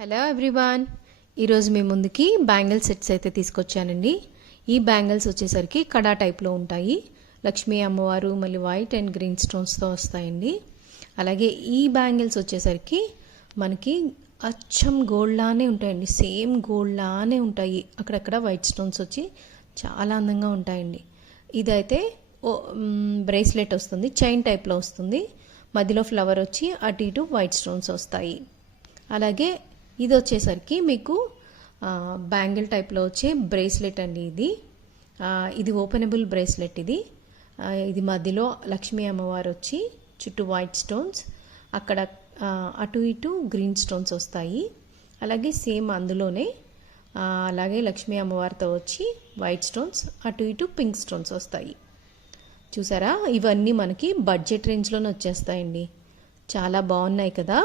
Hello everyone, ఈరోజు మీ ముందుకి bangle sets అయితే తీసుకొచ్చానండి. ఈ బ్యాంగిల్స్ వచ్చేసరికి కడా టైప్లో ఉంటాయి. లక్ష్మీ అమ్మవారు మళ్ళీ వైట్ అండ్ గ్రీన్ స్టోన్స్తో వస్తాయండి. అలాగే ఈ బ్యాంగిల్స్ వచ్చేసరికి మనకి అచ్చం గోల్డ్ లానే ఉంటాయండి. సేమ్ గోల్డ్ లానే ఉంటాయి. అక్కడక్కడ వైట్ స్టోన్స్ వచ్చి చాలా అందంగా ఉంటాయండి. ఇదైతే బ్రేస్లెట్ వస్తుంది, చైన్ టైప్లో వస్తుంది. మధ్యలో ఫ్లవర్ వచ్చి అటు ఇటు వైట్ స్టోన్స్ వస్తాయి. అలాగే ఇది వచ్చేసరికి మీకు బ్యాంగిల్ టైప్లో వచ్చే బ్రేస్లెట్ అండి. ఇది ఓపెనబుల్ బ్రేస్లెట్. ఇది మధ్యలో లక్ష్మీ అమ్మవారు వచ్చి చుట్టూ వైట్ స్టోన్స్, అక్కడ అటు ఇటు గ్రీన్ స్టోన్స్ వస్తాయి. అలాగే సేమ్ అందులోనే అలాగే లక్ష్మీ అమ్మవారితో వచ్చి వైట్ స్టోన్స్, అటు ఇటు పింక్ స్టోన్స్ వస్తాయి. చూసారా, ఇవన్నీ మనకి బడ్జెట్ రేంజ్లోనే వచ్చేస్తాయండి. చాలా బాగున్నాయి కదా.